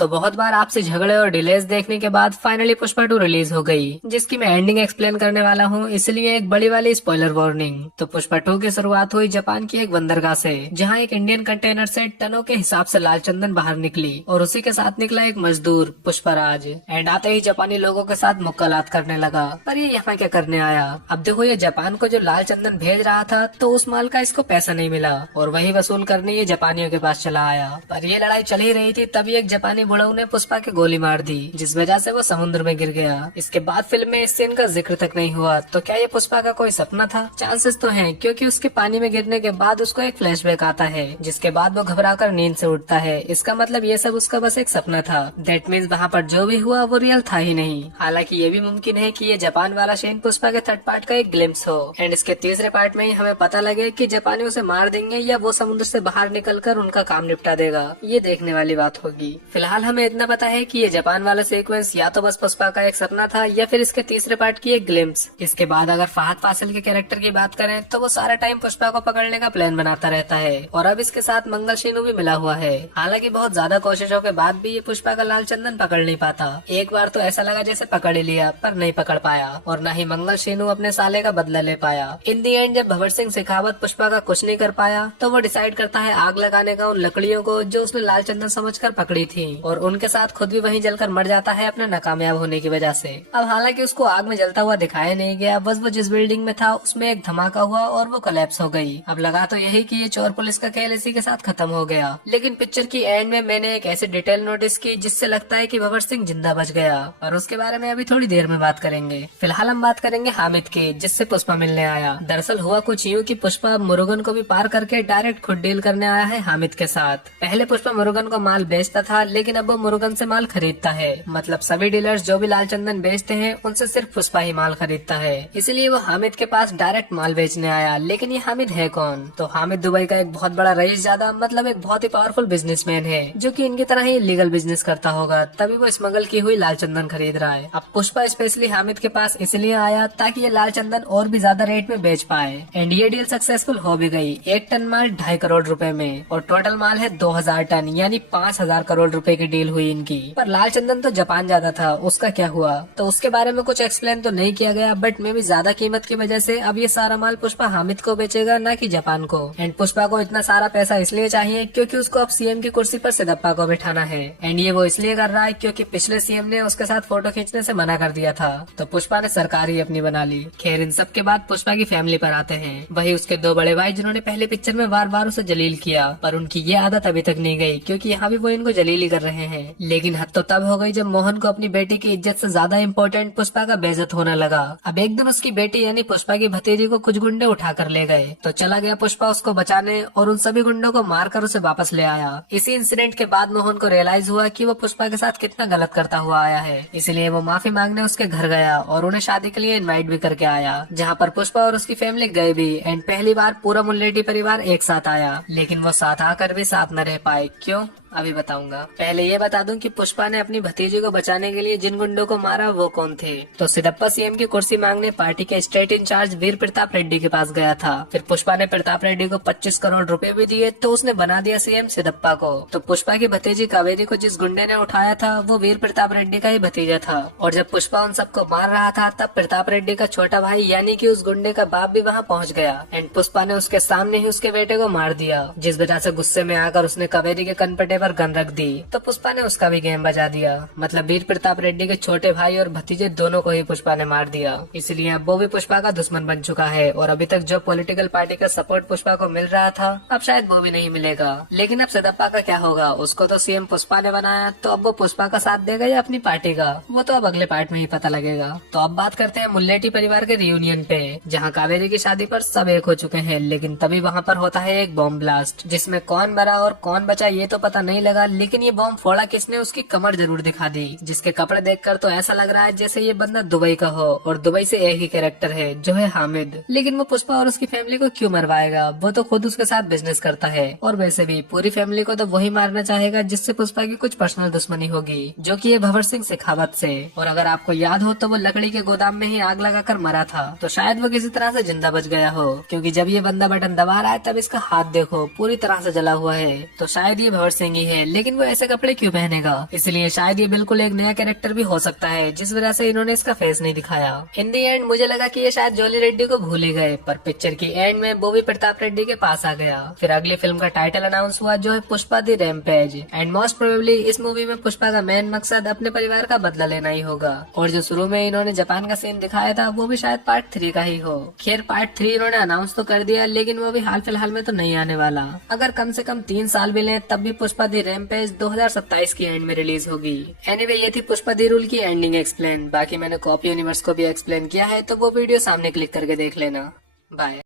तो बहुत बार आपसे झगड़े और डिलेज देखने के बाद फाइनली पुष्पा 2 रिलीज हो गई, जिसकी मैं एंडिंग एक्सप्लेन करने वाला हूँ, इसलिए एक बड़ी वाली स्पॉइलर वार्निंग। तो पुष्पा 2 की शुरुआत हुई जापान की एक बंदरगाह से, जहाँ एक इंडियन कंटेनर से टनों के हिसाब से लाल चंदन बाहर निकली और उसी के साथ निकला एक मजदूर पुष्पराज। एंड आते ही जापानी लोगों के साथ मुक्कालात करने लगा। पर ये यहाँ क्या करने आया? अब देखो, ये जापान को जो लाल चंदन भेज रहा था तो उस माल का इसको पैसा नहीं मिला और वही वसूल करने ये जापानियों के पास चला आया। पर ये लड़ाई चल ही रही थी, तभी एक जापानी बुढ़ऊ ने पुष्पा के गोली मार दी, जिस वजह से वो समुद्र में गिर गया। इसके बाद फिल्म में इस सीन का जिक्र तक नहीं हुआ। तो क्या ये पुष्पा का कोई सपना था? चांसेस तो हैं, क्योंकि उसके पानी में गिरने के बाद उसको एक फ्लैशबैक आता है, जिसके बाद वो घबराकर नींद से उठता है। इसका मतलब ये सब उसका बस एक सपना था। दैट मीन्स वहाँ पर जो भी हुआ वो रियल था ही नहीं। हालांकि ये भी मुमकिन है कि ये जापान वाला सीन पुष्पा के थर्ड पार्ट का एक ग्लिम्स हो एंड इसके तीसरे पार्ट में ही हमें पता लगे कि जापानी उसे मार देंगे या वो समुद्र से बाहर निकलकर उनका काम निपटा देगा। ये देखने वाली बात होगी। फिलहाल हमें इतना पता है कि ये जापान वाला सीक्वेंस या तो बस पुष्पा का एक सपना था या फिर इसके तीसरे पार्ट की एक ग्लिम्स। इसके बाद अगर फहद फासिल के कैरेक्टर की बात करें तो वो सारा टाइम पुष्पा को पकड़ने का प्लान बनाता रहता है और अब इसके साथ मंगल शीनू भी मिला हुआ है। हालांकि बहुत ज्यादा कोशिशों के बाद भी ये पुष्पा का लाल चंदन पकड़ नहीं पाता। एक बार तो ऐसा लगा जैसे पकड़ ही लिया, पर नहीं पकड़ पाया और न ही मंगल शीनू अपने साले का बदला ले पाया। इन दी एंड जब भंवर सिंह शेखावत पुष्पा का कुछ नहीं कर पाया तो वो डिसाइड करता है आग लगाने का उन लकड़ियों को जो उसने लाल चंदन समझकर पकड़ी थी और उनके साथ खुद भी वहीं जलकर मर जाता है अपने नाकामयाब होने की वजह से। अब हालांकि उसको आग में जलता हुआ दिखाया नहीं गया, बस वो जिस बिल्डिंग में था उसमें एक धमाका हुआ और वो कोलैप्स हो गई। अब लगा तो यही कि ये चोर पुलिस का खेल इसी के साथ खत्म हो गया, लेकिन पिक्चर की एंड में मैंने एक ऐसी डिटेल नोटिस की जिससे लगता है कि भंवर सिंह जिंदा बच गया और उसके बारे में अभी थोड़ी देर में बात करेंगे। फिलहाल हम बात करेंगे हामिद की, जिससे पुष्पा मिलने आया। दरअसल हुआ कुछ यूँ कि पुष्पा मुरुगन को भी पार करके डायरेक्ट खुद डील करने आया है हामिद के साथ। पहले पुष्पा मुरुगन को माल बेचता था, लेकिन अब वो मुरुगन से माल खरीदता है। मतलब सभी डीलर्स जो भी लाल चंदन बेचते हैं उनसे सिर्फ पुष्पा ही माल खरीदता है, इसलिए वो हामिद के पास डायरेक्ट माल बेचने आया। लेकिन ये हामिद है कौन? तो हामिद दुबई का एक बहुत बड़ा रईस ज्यादा, मतलब एक बहुत ही पावरफुल बिजनेसमैन है जो कि इनकी तरह ही लीगल बिजनेस करता होगा, तभी वो स्मगल की हुई लाल चंदन खरीद रहा है। अब पुष्पा स्पेशली हामिद के पास इसलिए आया ताकि ये लाल चंदन और भी ज्यादा रेट में बेच पाए एंड ये डील सक्सेसफुल हो भी गई। 1 टन माल 2.5 करोड़ रुपए में और टोटल माल है 2000 टन, यानी 5000 करोड़ रुपए की डील हुई इनकी। पर लाल चंदन तो जापान जाता था, उसका क्या हुआ? तो उसके बारे में कुछ एक्सप्लेन तो नहीं किया गया, बट मे भी ज्यादा कीमत की वजह से अब ये सारा माल पुष्पा हामिद को बेचेगा, न कि जापान को। एंड पुष्पा को इतना सारा पैसा इसलिए चाहिए क्योंकि उसको अब सीएम की कुर्सी पर सिद्धप्पा को बैठाना है एंड ये वो इसलिए कर रहा है क्योंकि पिछले सीएम ने उसके साथ फोटो खींचने से मना कर दिया था, तो पुष्पा ने सरकार ही अपनी बना ली। खैर, इन सब के बाद पुष्पा की फैमिली पर आते हैं। वही उसके 2 बड़े भाई जिन्होंने पहले पिक्चर में बार बार उसे जलील किया, पर उनकी ये आदत अभी तक नहीं गई क्योंकि यहाँ भी वो इनको जलील ही कर रहे हैं। लेकिन हद तो तब हो गई जब मोहन को अपनी बेटी की इज्जत से ज्यादा इम्पोर्टेंट पुष्पा का बेइज्जत होने लगा। अब एक दिन उसकी बेटी यानी पुष्पा की भतीजी को कुछ गुंडे उठा कर ले गए, तो चला गया पुष्पा उसको बचाने और उन सभी गुंडों को मारकर उसे वापस ले आया। इसी इंसिडेंट के बाद मोहन को रियलाइज हुआ कि वो पुष्पा के साथ कितना गलत करता हुआ आया है, इसलिए वो माफी मांगने उसके घर गया और उन्हें शादी के लिए इनवाइट भी करके आया, जहाँ पर पुष्पा और उसकी फैमिली गए भी एंड पहली बार पूरा मुल्लेटी परिवार एक साथ आया। लेकिन वो साथ आकर भी साथ न रह पाए। क्यों? अभी बताऊंगा। पहले ये बता दूं कि पुष्पा ने अपनी भतीजी को बचाने के लिए जिन गुंडों को मारा वो कौन थे। तो सिद्धप्पा सीएम की कुर्सी मांगने पार्टी के स्टेट इंचार्ज वीर प्रताप रेड्डी के पास गया था। फिर पुष्पा ने प्रताप रेड्डी को 25 करोड़ रुपए भी दिए, तो उसने बना दिया सीएम सिद्धप्पा को। तो पुष्पा की भतीजी कावेरी को जिस गुंडे ने उठाया था वो वीर प्रताप रेड्डी का ही भतीजा था और जब पुष्पा उन सबको मार रहा था तब प्रताप रेड्डी का छोटा भाई यानी कि उस गुंडे का बाप भी वहाँ पहुँच गया एंड पुष्पा ने उसके सामने ही उसके बेटे को मार दिया, जिस वजह से गुस्से में आकर उसने कावेरी के कनपटे पर गन रख दी। तो पुष्पा ने उसका भी गेम बजा दिया। मतलब वीर प्रताप रेड्डी के छोटे भाई और भतीजे दोनों को ही पुष्पा ने मार दिया, इसलिए अब वो भी पुष्पा का दुश्मन बन चुका है और अभी तक जो पॉलिटिकल पार्टी का सपोर्ट पुष्पा को मिल रहा था अब शायद वो भी नहीं मिलेगा। लेकिन अब सिद्धप्पा का क्या होगा? उसको तो सीएम पुष्पा ने बनाया, तो अब वो पुष्पा का साथ देगा या अपनी पार्टी का, वो तो अब अगले पार्ट में ही पता लगेगा। तो अब बात करते हैं मुल्लेटी परिवार के रियूनियन पे, जहाँ कावेरी की शादी पर सब एक हो चुके हैं, लेकिन तभी वहाँ पर होता है एक बॉम्ब ब्लास्ट, जिसमें कौन मरा और कौन बचा ये तो पता नहीं लगा, लेकिन ये बॉम्ब फोड़ा किसने उसकी कमर जरूर दिखा दी, जिसके कपड़े देखकर तो ऐसा लग रहा है जैसे ये बंदा दुबई का हो और दुबई से एक ही कैरेक्टर है जो है हामिद। लेकिन वो पुष्पा और उसकी फैमिली को क्यों मरवाएगा? वो तो खुद उसके साथ बिजनेस करता है और वैसे भी पूरी फैमिली को तो वही मारना चाहेगा जिससे पुष्पा की कुछ पर्सनल दुश्मनी होगी, जो कि ये भंवर सिंह शेखावत से। और अगर आपको याद हो तो वो लकड़ी के गोदाम में ही आग लगाकर मरा था, तो शायद वो किसी तरह से जिंदा बच गया हो, क्योंकि जब ये बंदा बटन दबा रहा है तब इसका हाथ देखो पूरी तरह से जला हुआ है, तो शायद ये भंवर सिंह नहीं है, लेकिन वो ऐसे कपड़े क्यों पहनेगा। इसलिए शायद ये बिल्कुल एक नया कैरेक्टर भी हो सकता है, जिस वजह से इन्होंने इसका फेस नहीं दिखाया। इन दी एंड मुझे लगा कि ये शायद जॉली रेड्डी को भूल ही गए, पर पिक्चर की एंड में बॉबी प्रताप रेड्डी के पास आ गया। फिर अगली फिल्म का टाइटल अनाउंस हुआ, जो है पुष्पा दी रैम्पेज। एंड मोस्ट प्रोबेबली इस मूवी में पुष्पा का मेन मकसद अपने परिवार का बदला लेना ही होगा। और जो शुरू में इन्होंने जापान का सीन दिखाया था, वो भी शायद पार्ट 3 का ही हो। खैर पार्ट 3 इन्होंने अनाउंस तो कर दिया, लेकिन वो भी हाल फिलहाल में तो नहीं आने वाला। अगर कम से कम 3 साल भी लें, तब भी पुष्पा दी रैम्पेज 2027 की एंड में रिलीज होगी। एनीवे ये थी पुष्पा दी रूल की एंडिंग एक्सप्लेन। बाकी मैंने कॉपी यूनिवर्स को भी एक्सप्लेन किया है, तो वो वीडियो सामने क्लिक करके देख लेना। बाय।